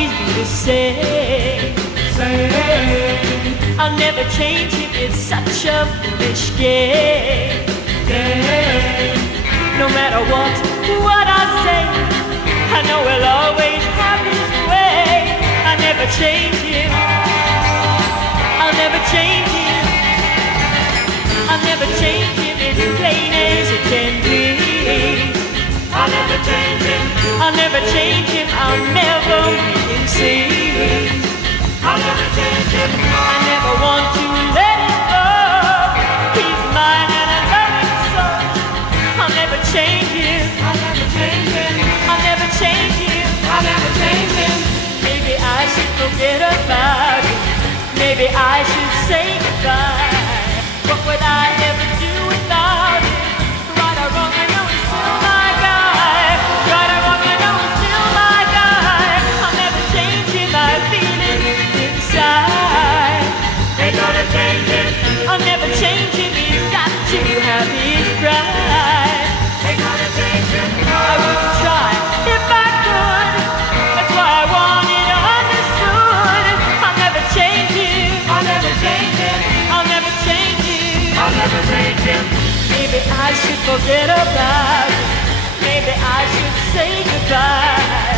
always be the same. I'll never change him, it's such a foolish game. No matter what I say, I know he'll always have his way. I'll never change him, I'll never change him, I'll never change him, it's plain as it can be. I'll never change him, I'll never change him, I'll never make him see. I'll never change him, I never want to let him go. He's mine and I love him so. I'll never change him, I'll never change him, I'll never change him, I'll never change him. Maybe I should forget about him, maybe I should say goodbye. What would I ever do without him? Right or wrong, I know he's still my guy. Right or wrong, I know he's still my guy. I'll never change him, I feel it inside. Ain't gonna change him, I'll never change him, he's got to have his pride. Ain't gonna change him, I wouldn't try if I could. That's why I want it understood. I'll never change him, I'll never change him, I'll never change him, I'll never change him. Maybe I should forget about it, maybe I should say goodbye.